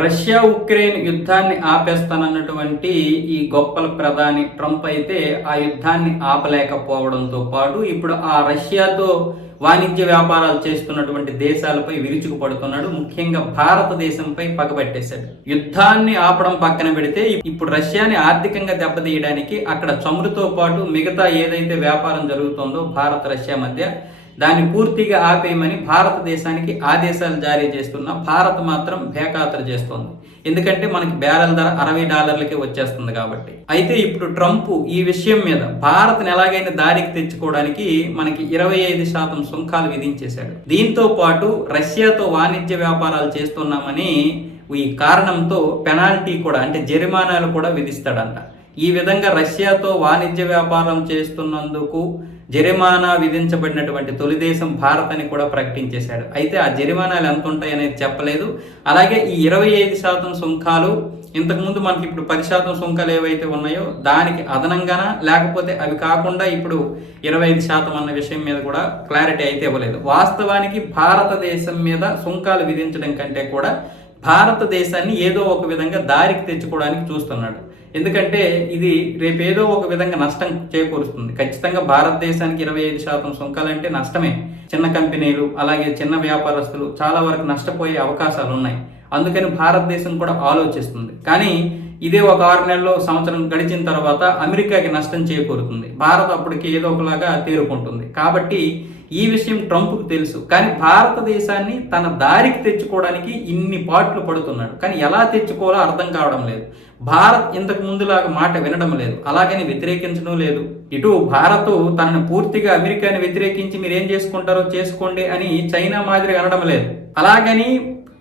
Russia Ukraine యుద్ధాన్ని ఆపేస్తానన్నటువంటి ఈ గొప్పల ప్రధాని ట్రంప్ అయితే ఆ యుద్ధాన్ని ఆపలేకపోవడంతో పాటు ఇప్పుడు ఆ రష్యాతో వాణిజ్య వ్యాపారాలు చేస్తున్నటువంటి దేశాలపై విరుచుకుపడుతున్నాడు. ముఖ్యంగా భారతదేశంపై పగబెట్టేశాడు. యుద్ధాన్ని ఆపడం పక్కన పెడితే ఇప్పుడు రష్యాని ఆర్థికంగా దెబ్బతీయడానికి అక్కడ చమురుతో పాటు మిగతా ఏదైతే వ్యాపారం జరుగుతుందో భారత్ రష్యా మధ్య దాన్ని పూర్తిగా ఆపేయమని భారతదేశానికి ఆదేశాలు జారీ చేస్తున్న భారత్ మాత్రం బేఖాతరు చేస్తోంది. ఎందుకంటే మనకి బ్యారెల్ ధర అరవై డాలర్లకే వచ్చేస్తుంది కాబట్టి. అయితే ఇప్పుడు ట్రంప్ ఈ విషయం మీద భారత్ని ఎలాగైనా దారికి తెచ్చుకోవడానికి మనకి ఇరవై ఐదు శాతం సుంకాలు విధించేశాడు. దీంతో పాటు రష్యాతో వాణిజ్య వ్యాపారాలు చేస్తున్నామని ఈ కారణంతో పెనాల్టీ కూడా అంటే జరిమానాలు కూడా విధిస్తాడంట. ఈ విధంగా రష్యాతో వాణిజ్య వ్యాపారం చేస్తున్నందుకు జరిమానా విధించబడినటువంటి తొలి దేశం భారత్ అని కూడా ప్రకటించేశాడు. అయితే ఆ జరిమానాలు ఎంత ఉంటాయి అనేది చెప్పలేదు. అలాగే ఈ ఇరవై ఐదు శాతం సుంకాలు ఇంతకుముందు మనకి ఇప్పుడు పది శాతం సుంకాలు ఏవైతే ఉన్నాయో దానికి అదనంగానా? లేకపోతే అవి కాకుండా ఇప్పుడు ఇరవై ఐదు శాతం అన్న విషయం మీద కూడా క్లారిటీ అయితే ఇవ్వలేదు. వాస్తవానికి భారతదేశం మీద సుంకాలు విధించడం కంటే కూడా భారతదేశాన్ని ఏదో ఒక విధంగా దారికి తెచ్చుకోవడానికి చూస్తున్నాడు. ఎందుకంటే ఇది రేపేదో ఒక విధంగా నష్టం చేకూరుస్తుంది. ఖచ్చితంగా భారతదేశానికి ఇరవై ఐదు శాతం సుంకాలంటే నష్టమే. చిన్న కంపెనీలు అలాగే చిన్న వ్యాపారస్తులు చాలా వరకు నష్టపోయే అవకాశాలు ఉన్నాయి. అందుకని భారతదేశం కూడా ఆలోచిస్తుంది. కానీ ఇదే ఒక ఆరు నెలలో సంవత్సరం గడిచిన తర్వాత అమెరికాకి నష్టం చేకూరుతుంది. భారత్ అప్పటికి ఏదో ఒకలాగా తేరుకుంటుంది. కాబట్టి ఈ విషయం ట్రంప్కు తెలుసు. కానీ భారతదేశాన్ని తన దారికి తెచ్చుకోవడానికి ఇన్ని పాట్లు పడుతున్నాడు. కానీ ఎలా తెచ్చుకోవాలో అర్థం కావడం లేదు. భారత్ ఇంతకు ముందులాగా మాట వినడం లేదు. అలాగని వ్యతిరేకించడం లేదు. ఇటు భారత్ తనను పూర్తిగా అమెరికాని వ్యతిరేకించి మీరు ఏం చేసుకుంటారో చేసుకోండి అని చైనా మాదిరి అనడం లేదు. అలాగని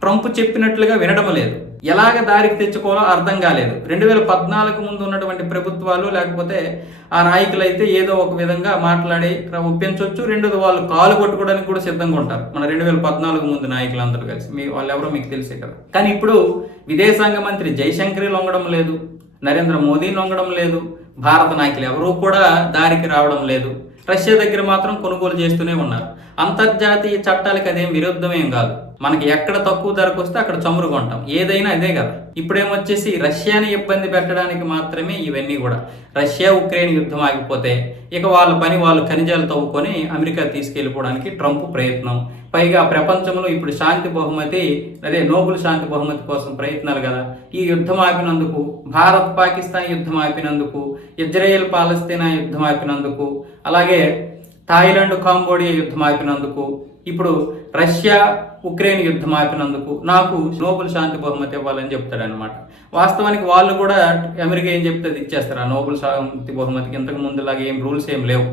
ట్రంప్ చెప్పినట్లుగా వినడం లేదు. ఎలాగ దారికి తెచ్చుకోవాలో అర్థం కాలేదు. రెండు వేల పద్నాలుగు ముందు ఉన్నటువంటి ప్రభుత్వాలు లేకపోతే ఆ నాయకులు అయితే ఏదో ఒక విధంగా మాట్లాడి ఒప్పించవచ్చు రెండోది వాళ్ళు కాలు కొట్టుకోవడానికి కూడా సిద్ధంగా ఉంటారు. మన రెండు వేల పద్నాలుగు ముందు నాయకులు అందరూ కలిసి. మీ వాళ్ళు ఎవరో మీకు తెలిసే కదా. కానీ ఇప్పుడు విదేశాంగ మంత్రి జైశంకరి లొంగడం లేదు. నరేంద్ర మోదీ లొంగడం లేదు. భారత నాయకులు ఎవరూ కూడా దారికి రావడం లేదు. రష్యా దగ్గర మాత్రం కొనుగోలు చేస్తూనే ఉన్నారు. అంతర్జాతీయ చట్టాలకు అదేం విరుద్ధమేం కాదు. మనకి ఎక్కడ తక్కువ ధరకు వస్తే అక్కడ చమురు కొంటాం. ఏదైనా అదే కదా. ఇప్పుడేమొచ్చేసి రష్యాని ఇబ్బంది పెట్టడానికి మాత్రమే ఇవన్నీ కూడా. రష్యా ఉక్రెయిన్ యుద్ధం ఆగిపోతే ఇక వాళ్ళ పని వాళ్ళు ఖనిజాలు తవ్వుకొని అమెరికా తీసుకెళ్ళిపోవడానికి ట్రంప్ ప్రయత్నం. పైగా ప్రపంచంలో ఇప్పుడు శాంతి బహుమతి అదే నోబుల్ శాంతి బహుమతి కోసం ప్రయత్నాలు కదా. ఈ యుద్ధం ఆపినందుకు భారత్ పాకిస్తాన్ యుద్ధం ఆపినందుకు ఇజ్రాయెల్ పాలస్తీనా యుద్ధం ఆపినందుకు అలాగే థాయిలాండ్ కాంబోడియా యుద్ధం ఆపినందుకు ఇప్పుడు రష్యా ఉక్రెయిన్ యుద్ధం ఆపినందుకు నాకు నోబెల్ శాంతి బహుమతి ఇవ్వాలని చెప్తాడు అనమాట వాస్తవానికి వాళ్ళు కూడా అమెరికా ఏం చెప్తే అది ఇచ్చేస్తారు. ఆ నోబెల్ శాంతి బహుమతికి ఇంతకు ముందులాగా ఏం రూల్స్ ఏం లేవు.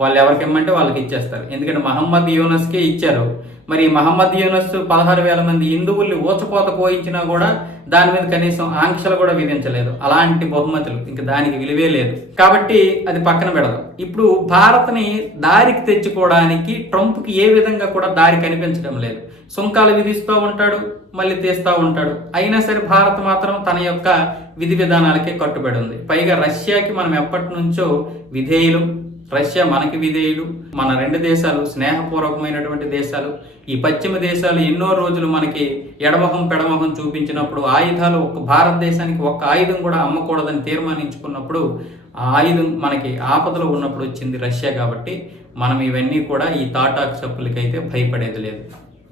వాళ్ళు ఎవరికి ఇమ్మంటే వాళ్ళకి ఇచ్చేస్తారు. ఎందుకంటే మహమ్మద్ యూనస్కే ఇచ్చారు. మరి మహమ్మద్ యూనస్ పదహారు వేల మంది హిందువుల్ని ఊచపోత కోయించినా కూడా దాని మీద కనీసం ఆంక్షలు కూడా విధించలేదు. అలాంటి బహుమతులు ఇంకా దానికి విలువే లేదు. కాబట్టి అది పక్కన పెడదాం. ఇప్పుడు భారత్ని దారికి తెచ్చుకోవడానికి ట్రంప్కి ఏ విధంగా కూడా దారి కనిపించడం లేదు. సుంకాలు విధిస్తూ ఉంటాడు మళ్ళీ తీస్తూ ఉంటాడు. అయినా సరే భారత్ మాత్రం తన యొక్క విధి విధానాలకే కట్టుబడి ఉంది. పైగా రష్యాకి మనం ఎప్పటి నుంచో విధేయులు. రష్యా మనకి విధేయులు మన రెండు దేశాలు స్నేహపూర్వకమైనటువంటి దేశాలు. ఈ పశ్చిమ దేశాలు ఎన్నో రోజులు మనకి ఎడమహం పెడమహం చూపించినప్పుడు ఆయుధాలు ఒక భారతదేశానికి ఒక్క ఆయుధం కూడా అమ్మకూడదని తీర్మానించుకున్నప్పుడు ఆ ఆయుధం మనకి ఆపదలో ఉన్నప్పుడు వచ్చింది రష్యా కాబట్టి మనం ఇవన్నీ కూడా ఈ తాటాకు చెప్పులకైతే భయపడేది లేదు.